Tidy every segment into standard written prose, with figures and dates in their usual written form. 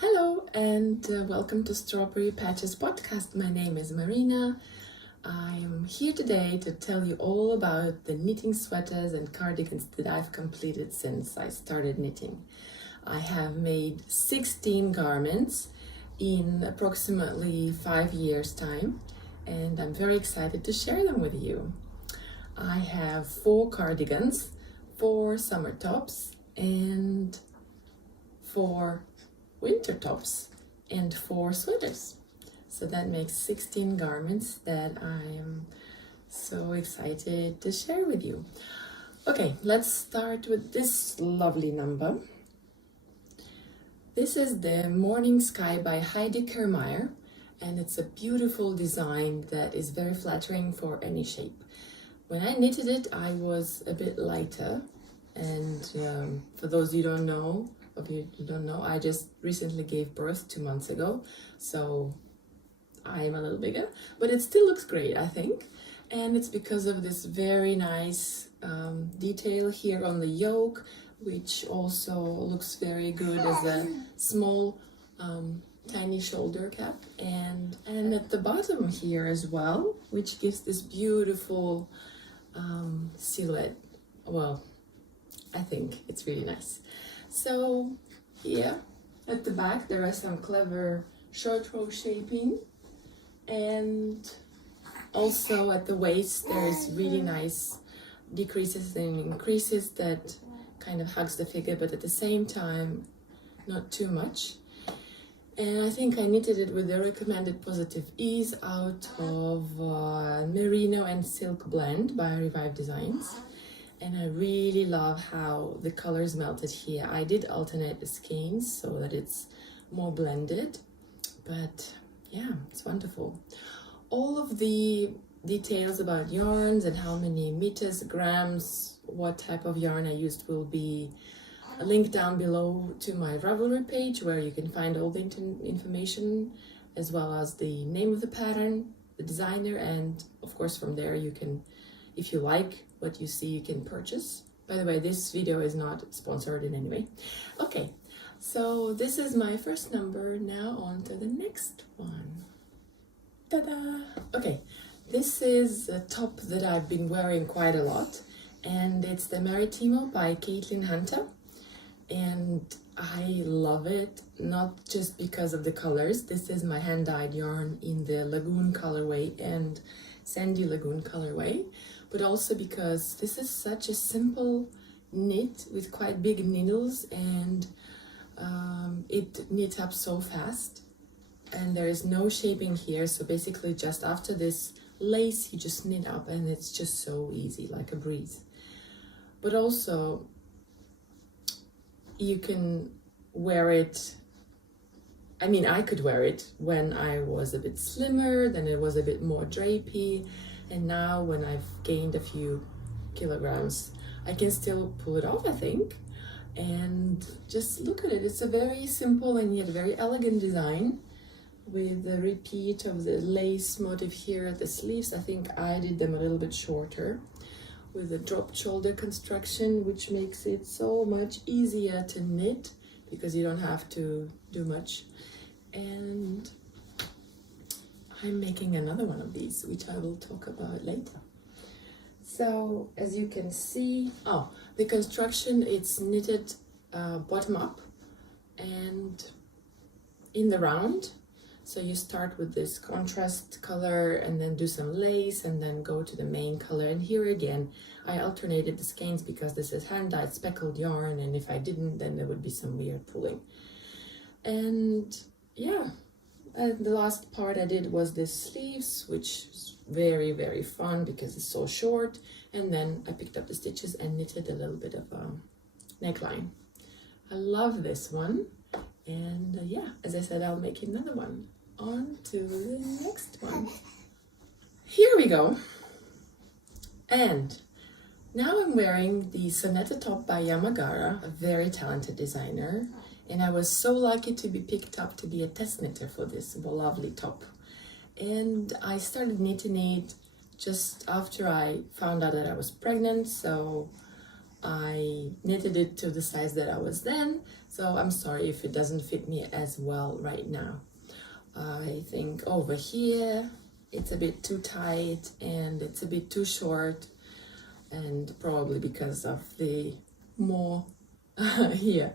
Hello and welcome to Strawberry Patches podcast. My name is Marina. I am here today to tell you all about the knitting sweaters and cardigans that I've completed since I started knitting. I have made 16 garments in approximately 5 years' time, and I'm very excited to share them with you. I have 4 cardigans, 4 summer tops, and 4 winter tops, and 4 sweaters. So that makes 16 garments that I am so excited to share with you. Okay, let's start with this lovely number. This is the Morning Sky by Heidi Kirrmaier, and it's a beautiful design that is very flattering for any shape. When I knitted it, I was a bit lighter, and for those you don't know, I just recently gave birth 2 months ago, so I'm a little bigger, but it still looks great, I think. And it's because of this very nice detail here on the yoke, which also looks very good as a small tiny shoulder cap, and at the bottom here as well, which gives this beautiful silhouette. Well, I think it's really nice. So here at the back there are some clever short row shaping, and also at the waist there is really nice decreases and increases that kind of hugs the figure, but at the same time not too much. And I think I knitted it with the recommended positive ease out of merino and silk blend by Revive Designs. And I really love how the colors melted here. I did alternate the skeins so that it's more blended, but yeah, it's wonderful. All of the details about yarns and how many meters, grams, what type of yarn I used will be linked down below to my Ravelry page, where you can find all the information, as well as the name of the pattern, the designer, and of course from there you can, if you like what you see, you can purchase. By the way, this video is not sponsored in any way. Okay, so this is my first number. Now on to the next one. Ta-da! Okay, this is a top that I've been wearing quite a lot, and it's the Maritimo by Caitlin Hunter. And I love it, not just because of the colors. This is my hand-dyed yarn in the Lagoon colorway and Sandy Lagoon colorway, but also because this is such a simple knit with quite big needles, and it knits up so fast, and there is no shaping here. So basically just after this lace you just knit up, and it's just so easy, like a breeze. But also you can wear it, I mean, I could wear it when I was a bit slimmer, then it was a bit more drapey, and now when I've gained a few kilograms, I can still pull it off, I think. And just look at it, it's a very simple and yet very elegant design, with the repeat of the lace motif here at the sleeves. I think I did them a little bit shorter, with a drop shoulder construction, which makes it so much easier to knit because you don't have to do much. And I'm making another one of these, which I will talk about later. So as you can see, the construction, it's knitted bottom up and in the round. So you start with this contrast color and then do some lace and then go to the main color. And here again, I alternated the skeins because this is hand-dyed speckled yarn, and if I didn't, then there would be some weird pulling. And yeah, the last part I did was the sleeves, which is very, very fun because it's so short. And then I picked up the stitches and knitted a little bit of a neckline. I love this one. And yeah, as I said, I'll make another one. On to the next one. Here we go. And now I'm wearing the Sonetta top by Yamagara, a very talented designer. And I was so lucky to be picked up to be a test knitter for this lovely top. And I started knitting it just after I found out that I was pregnant. So I knitted it to the size that I was then, so I'm sorry if it doesn't fit me as well right now. I think over here it's a bit too tight and it's a bit too short, and probably because of the more here.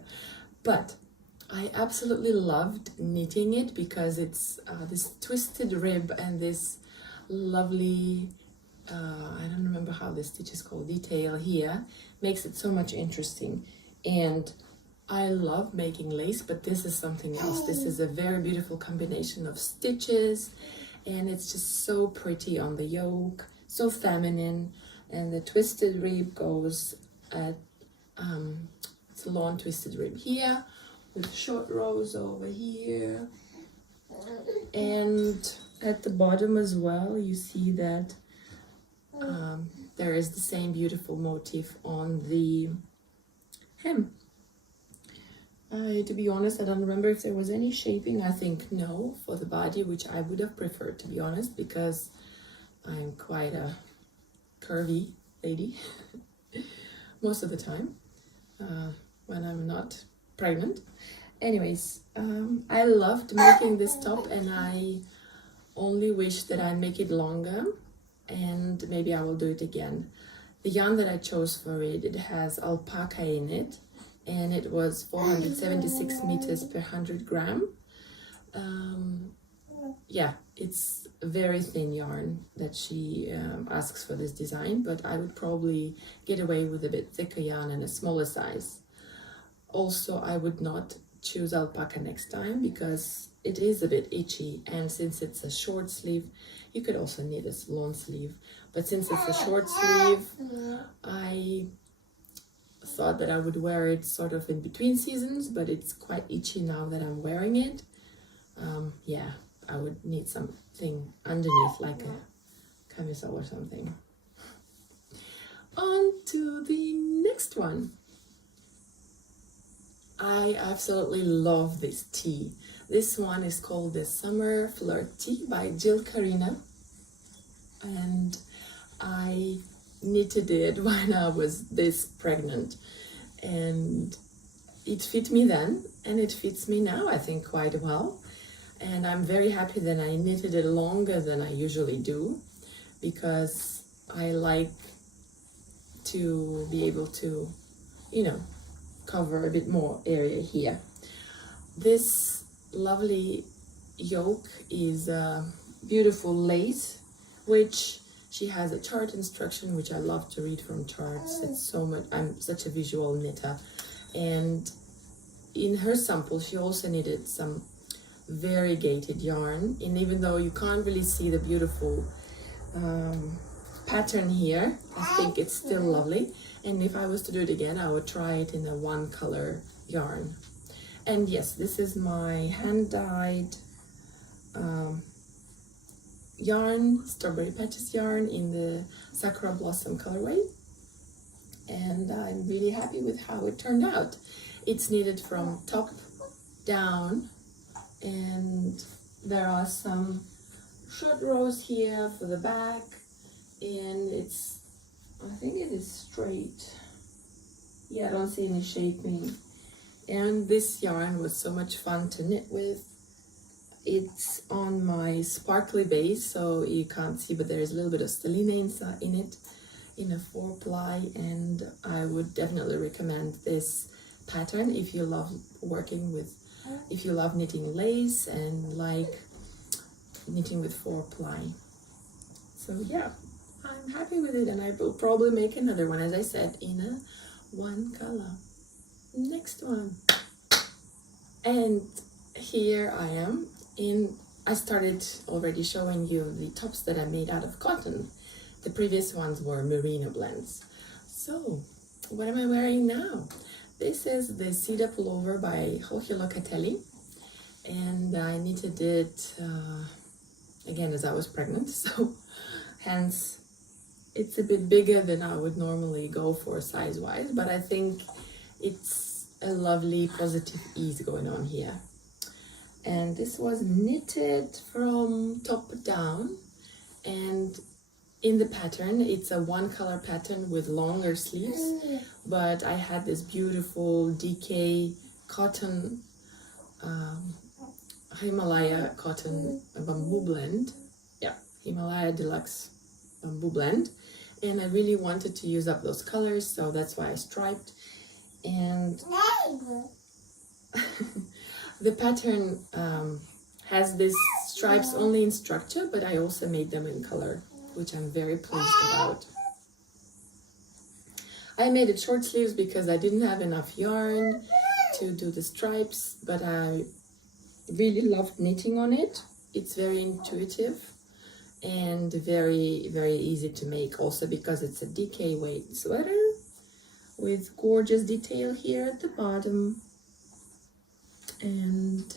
But I absolutely loved knitting it because it's this twisted rib and this lovely I don't remember how this stitch is called, detail here, makes it so much interesting. And I love making lace, but this is something else. This is a very beautiful combination of stitches, and it's just so pretty on the yoke, so feminine. And the twisted rib goes at it's a long twisted rib here with short rows over here, and at the bottom as well you see that there is the same beautiful motif on the hem. To be honest, I don't remember if there was any shaping. I think no, for the body, which I would have preferred, to be honest, because I'm quite a curvy lady most of the time when I'm not pregnant. Anyways, I loved making this top, and I only wish that I make it longer, and maybe I will do it again. The yarn that I chose for it, it has alpaca in it, and it was 476 meters per 100 gram. Yeah, it's a very thin yarn that she asks for this design, but I would probably get away with a bit thicker yarn and a smaller size. Also, I would not choose alpaca next time because it is a bit itchy, and since it's a short sleeve, you could also knit a long sleeve, but since it's a short sleeve, I thought that I would wear it sort of in between seasons, but it's quite itchy now that I'm wearing it. Yeah, I would need something underneath, like a camisole or something. On to the next one. I absolutely love this tee. This one is called the Summer Flirt Tee by Jill Karina, and I knitted it when I was this pregnant, and it fit me then and it fits me now, I think, quite well. And I'm very happy that I knitted it longer than I usually do, because I like to be able to, you know, cover a bit more area here. This lovely yoke is a beautiful lace, which she has a chart instruction, which I love to read from charts. It's so much, I'm such a visual knitter. And in her sample, she also knitted some variegated yarn, and even though you can't really see the beautiful pattern here, I think it's still lovely. And if I was to do it again, I would try it in a one color yarn. And yes, this is my hand-dyed yarn, Strawberry Patches yarn in the Sakura Blossom colorway, and I'm really happy with how it turned out. It's knitted from top down, and there are some short rows here for the back, and it's, I think it is straight. Yeah, I don't see any shaping. And this yarn was so much fun to knit with. It's on my sparkly base, so you can't see, but there's a little bit of stellina inside in it, in a 4-ply, and I would definitely recommend this pattern if you love working with, if you love knitting lace and like knitting with 4-ply. So yeah, I'm happy with it, and I will probably make another one, as I said, in a one color. Next one. And here I am I started already showing you the tops that I made out of cotton. The previous ones were merino blends. So what am I wearing now? This is the cedar pullover by Joji Locatelli, and I knitted it again as I was pregnant, so hence it's a bit bigger than I would normally go for size-wise, but I think it's a lovely positive ease going on here. And this was knitted from top down, and in the pattern. It's a one color pattern with longer sleeves, but I had this beautiful DK cotton, Himalaya cotton bamboo blend. Yeah, Himalaya Deluxe bamboo blend. And I really wanted to use up those colors, so that's why I striped. And the pattern has these stripes only in structure, but I also made them in color, which I'm very pleased about. I made it short sleeves because I didn't have enough yarn to do the stripes, but I really loved knitting on it. It's very intuitive and very, very easy to make, also because it's a DK weight sweater with gorgeous detail here at the bottom. And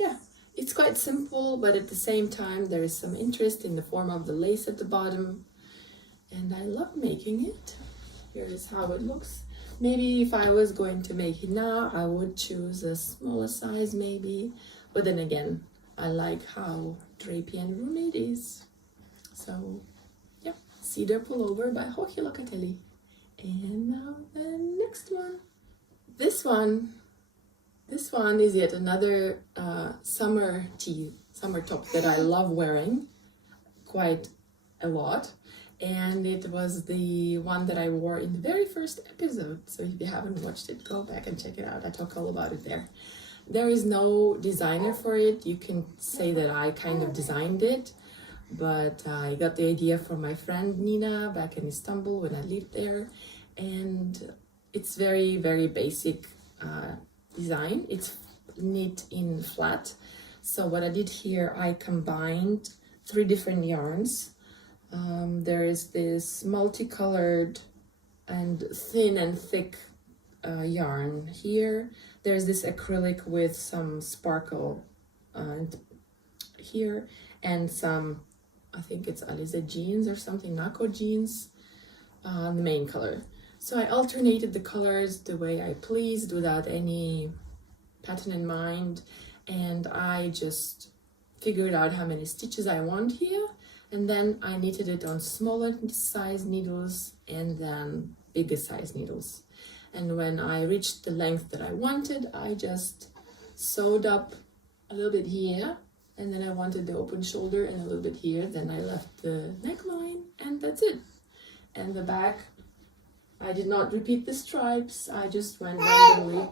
yeah, it's quite simple, but at the same time there is some interest in the form of the lace at the bottom, and I love making it. Here is how it looks. Maybe if I was going to make it now, I would choose a smaller size maybe, but then again, I like how drapey and roomy it is. So yeah, Cedar Pullover by Joji Locatelli. And now the next one. This one is yet another summer top that I love wearing quite a lot. And it was the one that I wore in the very first episode. So if you haven't watched it, go back and check it out. I talk all about it there. There is no designer for it. You can say that I kind of designed it, but I got the idea from my friend Nina back in Istanbul when I lived there. And it's very, very basic design. It's knit in flat. So what I did here, I combined 3 different yarns. There is this multicolored and thin and thick yarn here. There's this acrylic with some sparkle here, and some, I think it's Alize jeans or something, Nako jeans, the main color. So I alternated the colors the way I pleased without any pattern in mind, and I just figured out how many stitches I want here, and then I knitted it on smaller size needles and then bigger size needles. And when I reached the length that I wanted, I just sewed up a little bit here, and then I wanted the open shoulder and a little bit here, then I left the neckline, and that's it. And the back, I did not repeat the stripes, I just went randomly.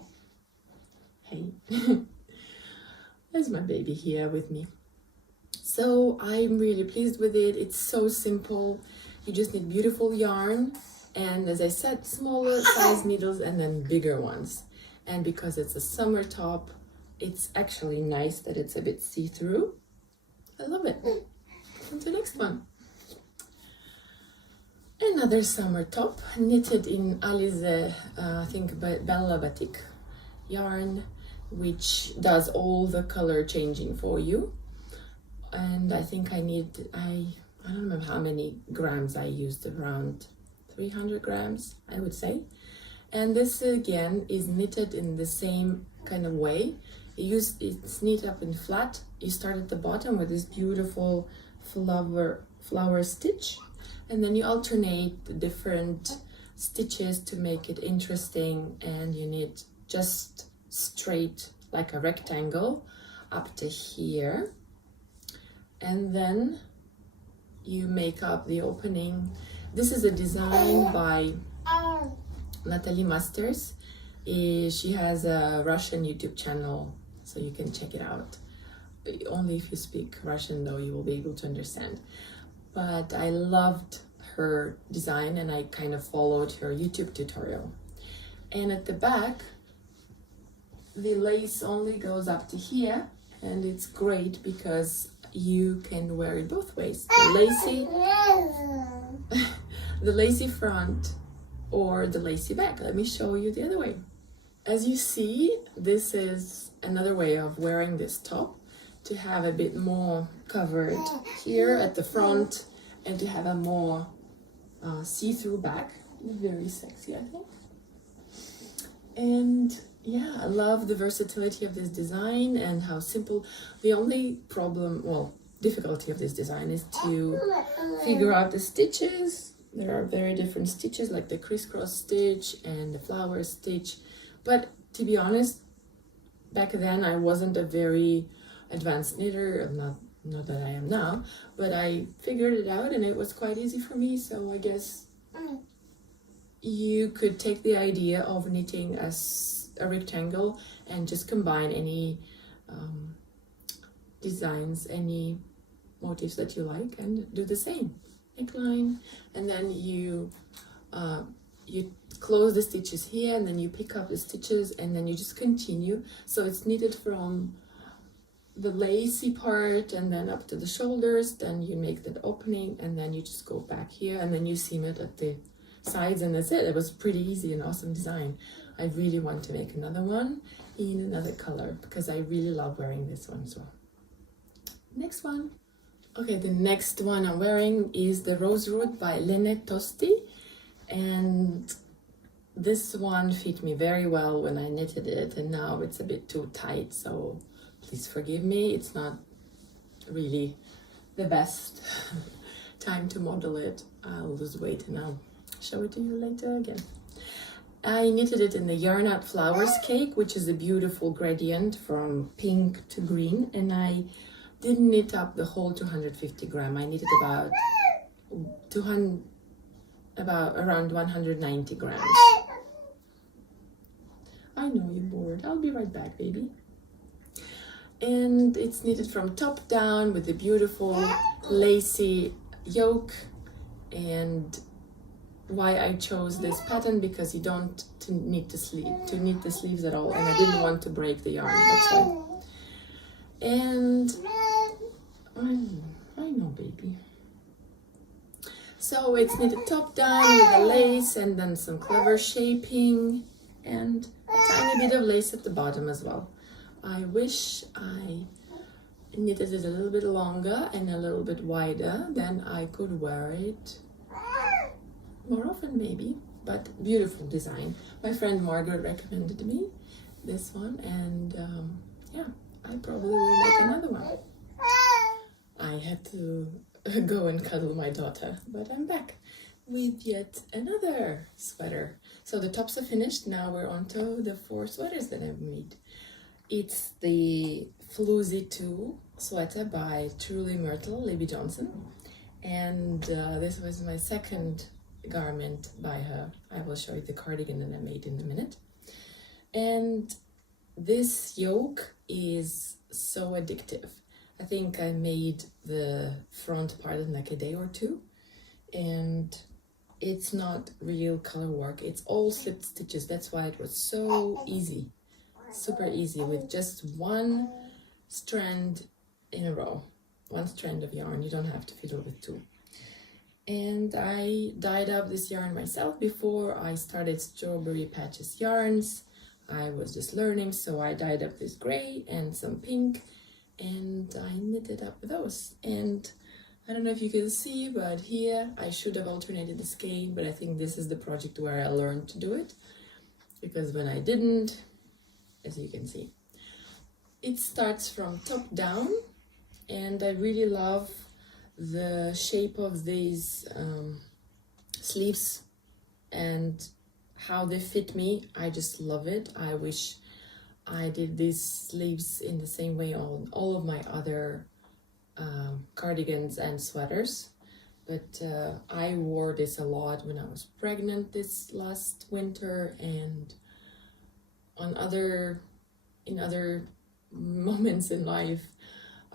Hey, there's my baby here with me. So I'm really pleased with it. It's so simple. You just need beautiful yarn, and as I said, smaller size needles and then bigger ones. And because it's a summer top, it's actually nice that it's a bit see-through. I love it. On to the next one. Another summer top, knitted in Alize, I think Bella Batik yarn, which does all the color changing for you. And I think I don't remember how many grams I used, around 300 grams, I would say. And this again is knitted in the same kind of way. It's knit up in flat. You start at the bottom with this beautiful flower stitch, and then you alternate the different stitches to make it interesting, and you knit just straight like a rectangle up to here, and then you make up the opening. This is a design by Natalie Masters. She has a Russian YouTube channel, so you can check it out. Only if you speak Russian though, you will be able to understand. But I loved her design and I kind of followed her YouTube tutorial. And at the back, the lace only goes up to here, and it's great because you can wear it both ways. The lacy front or the lacy back. Let me show you the other way. As you see, this is another way of wearing this top, to have a bit more covered here at the front and to have a more see-through back. Very sexy, I think. And yeah, I love the versatility of this design and how simple. The only problem, well, difficulty of this design is to figure out the stitches. There are very different stitches, like the crisscross stitch and the flower stitch. But to be honest, back then I wasn't a very advanced knitter, not that I am now, but I figured it out and it was quite easy for me. So I guess you could take the idea of knitting as a rectangle and just combine any designs, any motifs that you like, and do the same neckline, and then you close the stitches here, and then you pick up the stitches, and then you just continue. So it's knitted from the lacy part and then up to the shoulders, then you make that opening, and then you just go back here, and then you seam it at the sides, and that's it. It was pretty easy and awesome design. I really want to make another one in another color because I really love wearing this one as well. Next one. Okay, the next one I'm wearing is the Rosewood by Lene Tosti, and this one fit me very well when I knitted it, and now it's a bit too tight, so please forgive me. It's not really the best time to model it. I'll lose weight and I'll show it to you later again. I knitted it in the Yarn Out Flowers cake, which is a beautiful gradient from pink to green, and I didn't knit up the whole 250 gram. I knitted about around 190 grams. I know you're bored. I'll be right back, baby. And it's knitted from top down with a beautiful lacy yoke. And why I chose this pattern, because you don't knit the sleeves at all, and I didn't want to break the yarn, that's why. And I know, baby. So it's knitted top down with a lace and then some clever shaping and a tiny bit of lace at the bottom as well. I wish I knitted it a little bit longer and a little bit wider, then I could wear it more often maybe, but beautiful design. My friend Margaret recommended me this one, and yeah, I probably will make another one. I had to go and cuddle my daughter, but I'm back with yet another sweater. So the tops are finished. Now we're on to the 4 sweaters that I've made. It's the Floozy 2 sweater by Truly Myrtle, Libby Jonson, and this was my second garment by her. I will show you the cardigan that I made in a minute. And this yoke is so addictive. I think I made the front part in like a day or two, and it's not real color work. It's all slipped stitches. That's why it was so easy, super easy, with just one strand in a row, one strand of yarn. You don't have to fiddle with 2. And I dyed up this yarn myself before I started Strawberry Patches yarns. I was just learning, so I dyed up this gray and some pink, and I knitted up those. And I don't know if you can see, but here I should have alternated the skein, but I think this is the project where I learned to do it, because when I didn't, as you can see, it starts from top down, and I really love the shape of these sleeves and how they fit me. I just love it. I wish I did these sleeves in the same way on all of my other cardigans and sweaters, but I wore this a lot when I was pregnant this last winter, and in other moments in life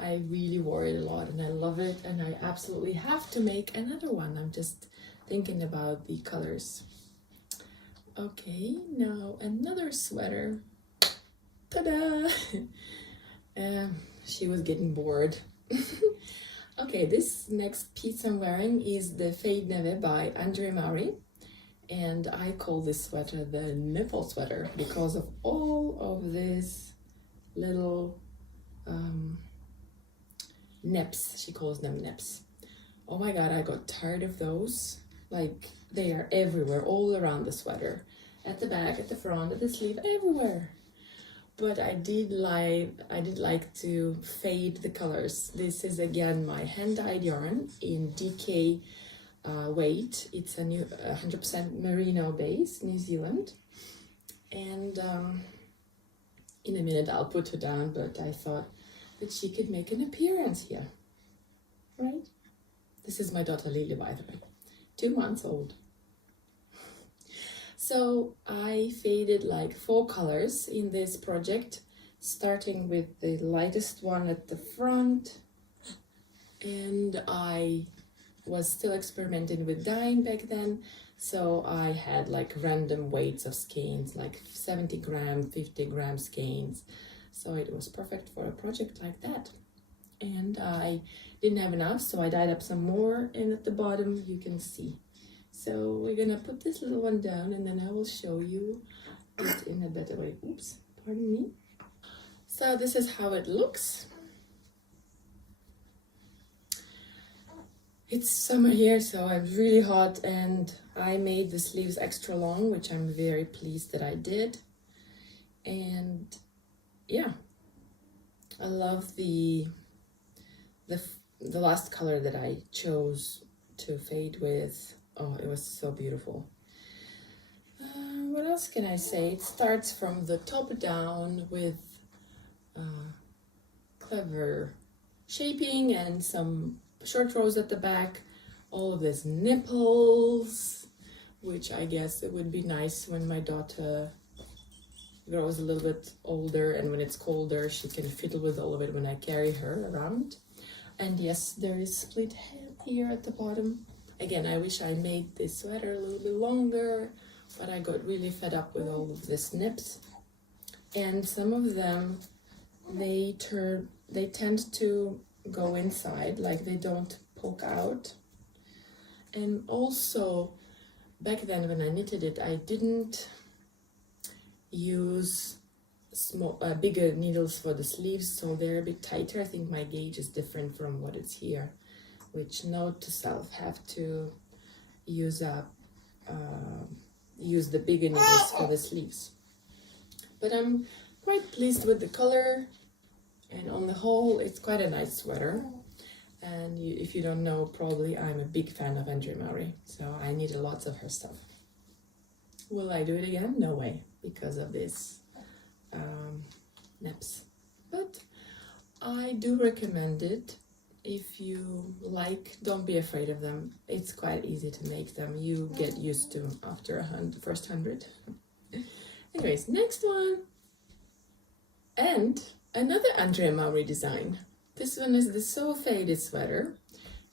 I really wore it a lot, and I love it, and I absolutely have to make another one. I'm just thinking about the colors. Okay, now another sweater. Ta-da! She was getting bored. Okay, this next piece I'm wearing is the Fade Neve by Andrea Mowry, and I call this sweater the nipple sweater because of all of these little nips. She calls them nips. Oh my god, I got tired of those. Like, they are everywhere, all around the sweater, at the back, at the front, at the sleeve, everywhere. but I did like to fade the colors. This is again my hand-dyed yarn in DK weight. It's a new 100% merino base, New Zealand, and in a minute I'll put her down, but I thought that she could make an appearance here, right? This is my daughter Lily, by the way, 2 months old. So I faded like 4 colors in this project, starting with the lightest one at the front, and I was still experimenting with dyeing back then, so I had like random weights of skeins, like 70 gram, 50 gram skeins, so it was perfect for a project like that. And I didn't have enough, so I dyed up some more, and at the bottom you can see. So we're gonna put this little one down, and then I will show you it in a better way. Oops, pardon me. So this is how it looks. It's summer here, so I'm really hot, and I made the sleeves extra long, which I'm very pleased that I did. And yeah, I love the last color that I chose to fade with. Oh, it was so beautiful. What else can I say? It starts from the top down with clever shaping and some short rows at the back, all of these nipples, which I guess it would be nice when my daughter grows a little bit older, and when it's colder she can fiddle with all of it when I carry her around. And yes, there is split hem here at the bottom. Again, I wish I made this sweater a little bit longer, but I got really fed up with all of these nips. And some of them, they tend to go inside, like they don't poke out. And also, back then when I knitted it, I didn't use bigger needles for the sleeves, so they're a bit tighter. I think my gauge is different from what it's here, which note to self, have to use the bigger needles for the sleeves. But I'm quite pleased with the color, and on the whole it's quite a nice sweater. And if you don't know, probably I'm a big fan of Andrea Mowry, so I needed lots of her stuff. Will I do it again? No way, because of this nips. But I do recommend it. If you like, don't be afraid of them. It's quite easy to make them. You get used to them after the first 100. Anyways, next one. And another Andrea Mowry design. This one is the So Faded sweater.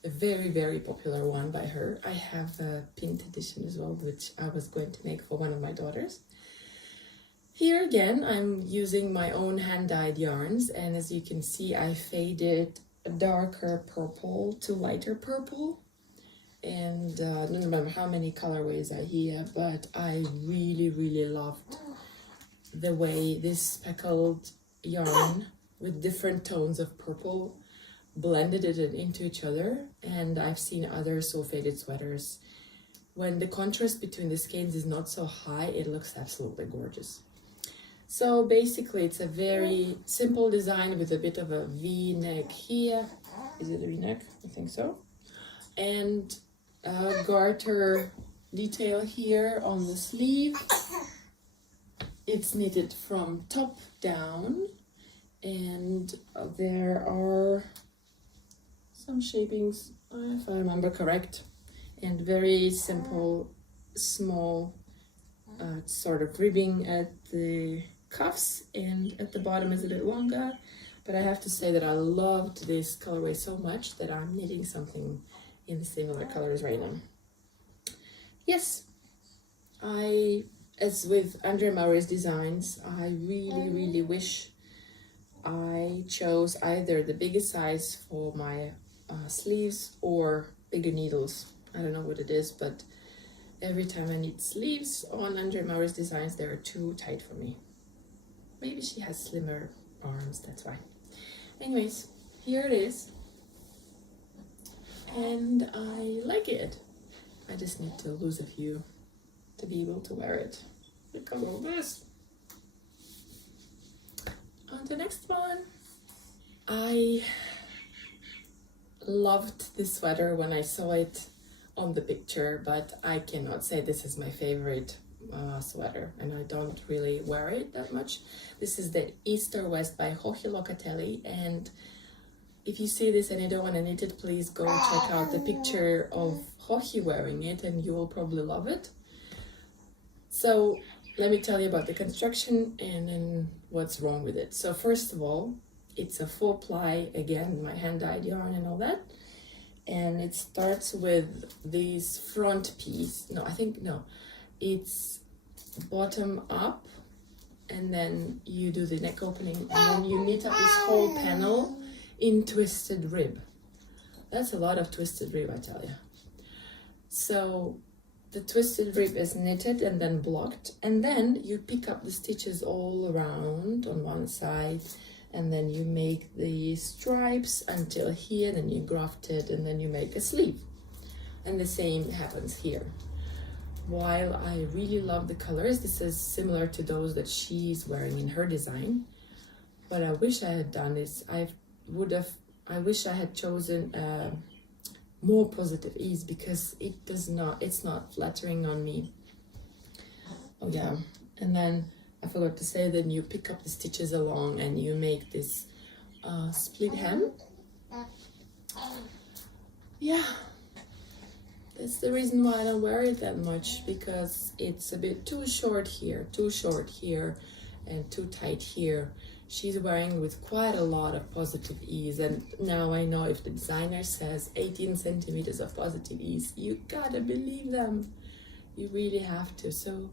A very, very popular one by her. I have a pinned edition as well, which I was going to make for one of my daughters. Here again, I'm using my own hand-dyed yarns, and as you can see, I faded a darker purple to lighter purple. And I don't remember how many colorways I have, but I really, really loved the way this speckled yarn with different tones of purple blended it into each other. And I've seen other So Faded sweaters. When the contrast between the skeins is not so high, it looks absolutely gorgeous. So basically it's a very simple design with a bit of a V-neck here. Is it a V-neck? I think so. And a garter detail here on the sleeve. It's knitted from top down, and there are some shapings, if I remember correct, and very simple, small sort of ribbing at the cuffs, and at the bottom is a bit longer. But I have to say that I loved this colorway so much that I'm knitting something in the similar colors right now. Yes, as with Andrea Mowry's designs, I really, really wish I chose either the biggest size for my sleeves or bigger needles. I don't know what it is, but every time I knit sleeves on Andrea Mowry's designs, they are too tight for me. Maybe she has slimmer arms, that's why. Anyways, here it is. And I like it. I just need to lose a few to be able to wear it because of this. on to the next one. I loved this sweater when I saw it on the picture, but I cannot say this is my favorite sweater, and I don't really wear it that much. This is the East or West by Joji Locatelli, and if you see this and you don't want to knit it, please go check out the picture of Joji wearing it and you will probably love it. So let me tell you about the construction and then what's wrong with it. So first of all, it's a full ply, again, my hand-dyed yarn and all that. And it starts with these front piece. It's bottom up, and then you do the neck opening, and then you knit up this whole panel in twisted rib. That's a lot of twisted rib, I tell you. So the twisted rib is knitted and then blocked, and then you pick up the stitches all around on one side, and then you make the stripes until here, then you graft it, and then you make a sleeve. And the same happens here. While I really love the colors, this is similar to those that she's wearing in her design, but I wish I had done this. I wish I had chosen more positive ease, because it's not flattering on me. Oh yeah, and then I forgot to say that you pick up the stitches along and you make this split hem. Yeah, that's the reason why I don't wear it that much, because it's a bit too short here, and too tight here. She's wearing with quite a lot of positive ease, and now I know if the designer says 18 centimeters of positive ease, you gotta believe them. You really have to. So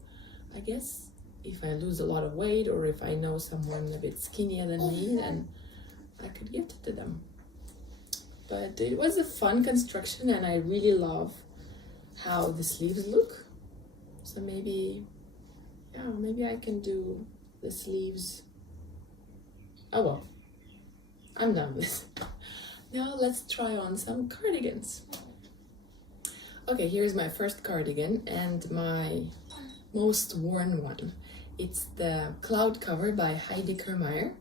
I guess if I lose a lot of weight, or if I know someone a bit skinnier than me, then I could gift it to them. But it was a fun construction, and I really love how the sleeves look. So maybe I can do the sleeves. Oh well, I'm done with this. Now let's try on some cardigans. Okay, here's my first cardigan and my most worn one. It's the Cloud Cover by Heidi Kirrmaier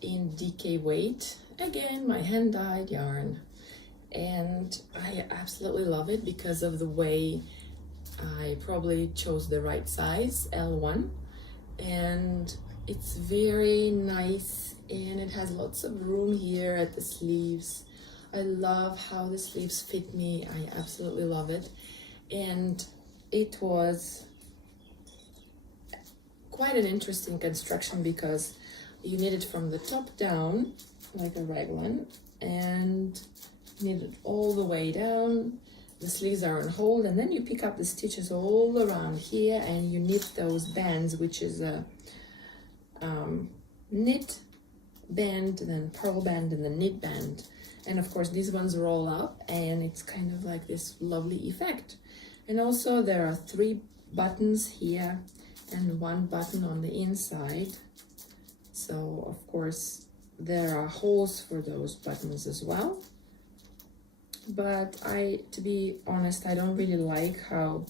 in DK weight. Again, my hand-dyed yarn. And I absolutely love it because of the way I probably chose the right size, L1. And it's very nice, and it has lots of room here at the sleeves. I love how the sleeves fit me. I absolutely love it. And it was quite an interesting construction because you knit it from the top down like a raglan and knit it all the way down. The sleeves are on hold, and then you pick up the stitches all around here and you knit those bands, which is a knit band, then purl band, and then knit band. And of course these ones roll up, and it's kind of like this lovely effect. And also there are 3 buttons here and 1 button on the inside. So of course there are holes for those buttons as well. But to be honest, I don't really like how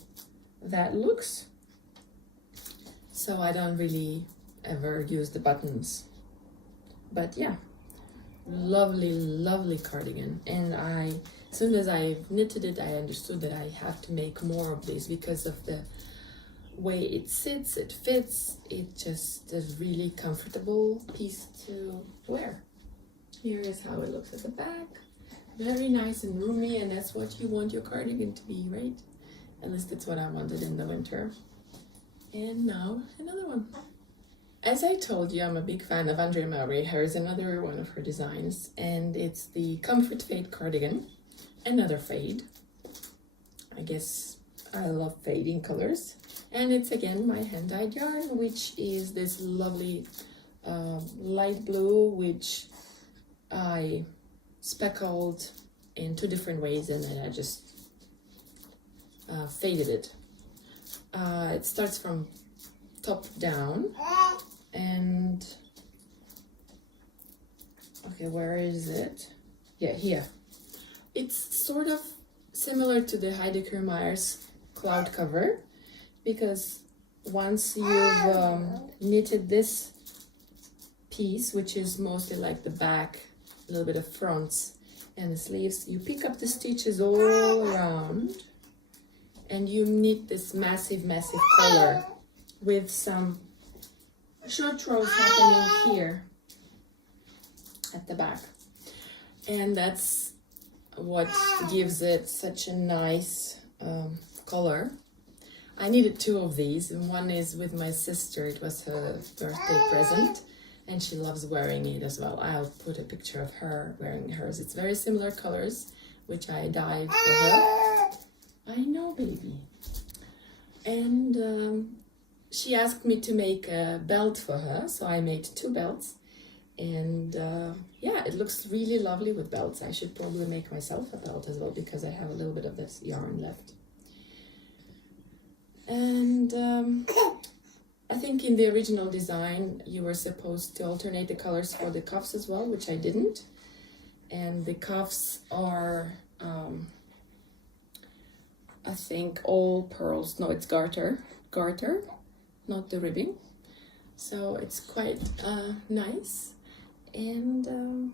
that looks. So I don't really ever use the buttons. But yeah, lovely, lovely cardigan. And as soon as I knitted it, I understood that I have to make more of these because of the way it sits, it fits. It just is really comfortable piece to wear. Here is how it looks at the back. Very nice and roomy, and that's what you want your cardigan to be, right? At least that's what I wanted in the winter. And now another one. As I told you, I'm a big fan of Andrea Mowry. Here's another one of her designs, and it's the Comfort Fade cardigan. Another fade. I guess I love fading colors. And it's again my hand-dyed yarn, which is this lovely light blue, which I speckled in 2 different ways, and then I just faded it. It starts from top down, and okay, where is it? Yeah, here. It's sort of similar to the Heidi Kirrmaier's Cloud Cover, because once you've knitted this piece, which is mostly like the back, a little bit of fronts and the sleeves, you pick up the stitches all around and you knit this massive collar with some short rows happening here at the back. And that's what gives it such a nice color. I needed two of these, and one is with my sister. It was her birthday present, and she loves wearing it as well. I'll put a picture of her wearing hers. It's very similar colors, which I dyed for her. I know, baby. And she asked me to make a belt for her, so I made two belts. And yeah, it looks really lovely with belts. I should probably make myself a belt as well, because I have a little bit of this yarn left. And I think in the original design you were supposed to alternate the colors for the cuffs as well, which I didn't. And the cuffs are I think all pearls. No, it's garter, not the ribbing. So it's quite nice. And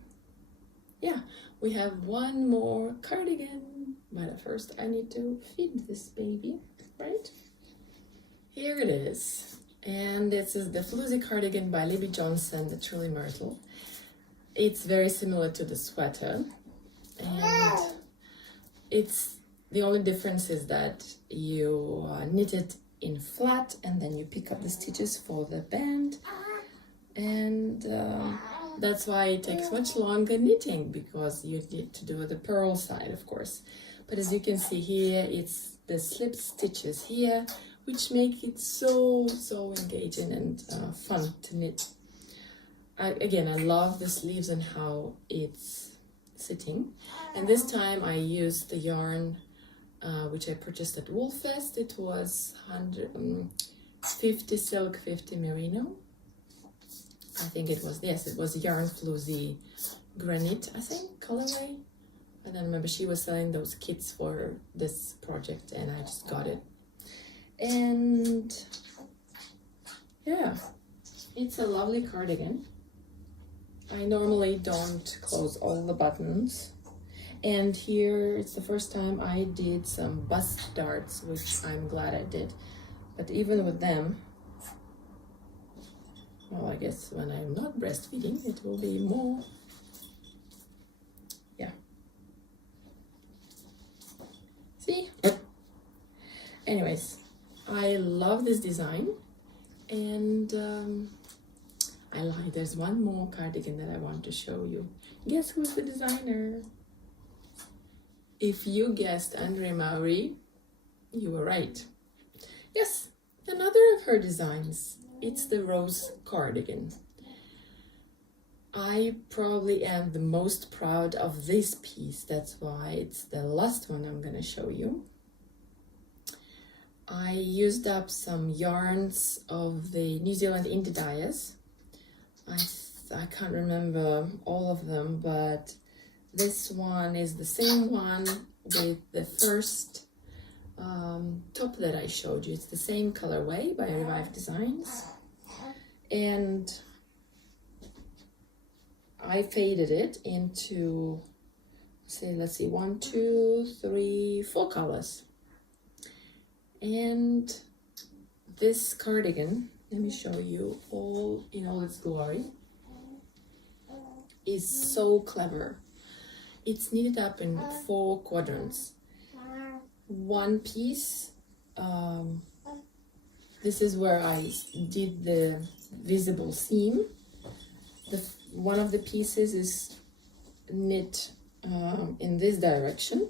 yeah, we have one more cardigan, but first I need to feed this baby, right? Here it is, and this is the Floozy cardigan by Libby Jonson, the Truly Myrtle. It's very similar to the sweater, and it's the only difference is that you knit it in flat and then you pick up the stitches for the band, and that's why it takes much longer knitting, because you need to do the purl side, of course. But as you can see here, it's the slip stitches here, which make it so engaging and fun to knit. Again, I love the sleeves and how it's sitting. And this time I used the yarn which I purchased at Woolfest. It was 50 silk, 50 merino. I think it was, yes, it was Yarn Floozy Granite, I think, colorway. I don't remember. She was selling those kits for this project and I just got it. And yeah, it's a lovely cardigan. I normally don't close all the buttons, and here it's the first time I did some bust darts, which I'm glad I did. But even with them, well, I guess when I'm not breastfeeding it will be more, yeah, see? Anyways, I love this design, and I lied, there's one more cardigan that I want to show you. Guess who's the designer? If you guessed Andrea Mowry, you were right. Yes, another of her designs. It's the rose cardigan. I probably am the most proud of this piece. That's why it's the last one I'm gonna show you. I used up some yarns of the New Zealand Indie dyers. I can't remember all of them, but this one is the same one with the first top that I showed you. It's the same colorway by Revived Designs, and I faded it into, say, let's see, 1, 2, 3, 4 colors. And this cardigan, let me show you all in all its glory, is so clever. It's knitted up in 4 quadrants. One piece, this is where I did the visible seam. One of the pieces is knit in this direction.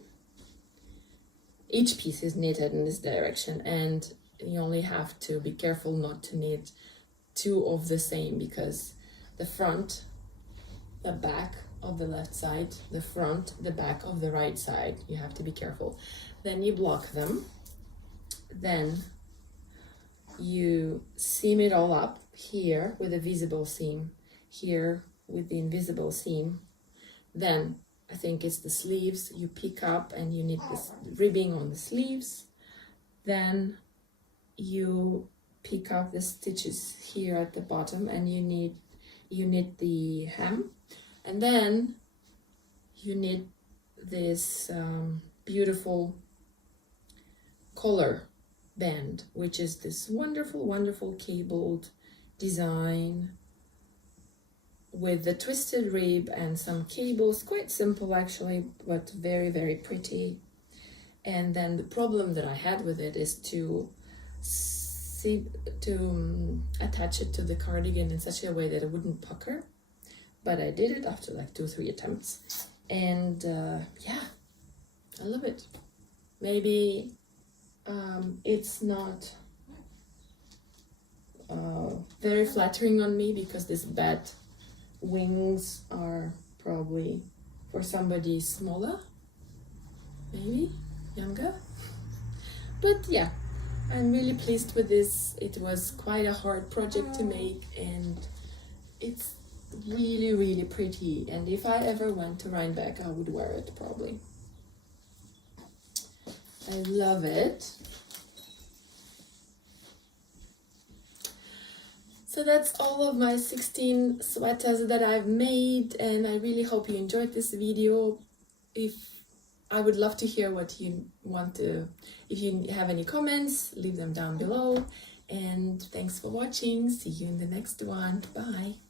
Each piece is knitted in this direction, and you only have to be careful not to knit 2 of the same, because the front, the back of the left side, the front, the back of the right side, you have to be careful. Then you block them, then you seam it all up here with a visible seam, here with the invisible seam. Then I think it's the sleeves, you pick up and you knit this ribbing on the sleeves. Then you pick up the stitches here at the bottom and you you knit the hem, and then you knit this beautiful collar band, which is this wonderful cabled design with the twisted rib and some cables. Quite simple actually, but very pretty. And then the problem that I had with it is to attach it to the cardigan in such a way that it wouldn't pucker, but I did it after like 2-3 attempts, and yeah, I love it. Maybe it's not very flattering on me because this bat wings are probably for somebody smaller, maybe younger, but yeah, I'm really pleased with this. It was quite a hard project to make, and it's really pretty, and if I ever went to Rhinebeck I would wear it probably. I love it. So that's all of my 16 sweaters that I've made, and I really hope you enjoyed this video. I would love to hear what you want to, if you have any comments, leave them down below. And thanks for watching. See you in the next one. Bye.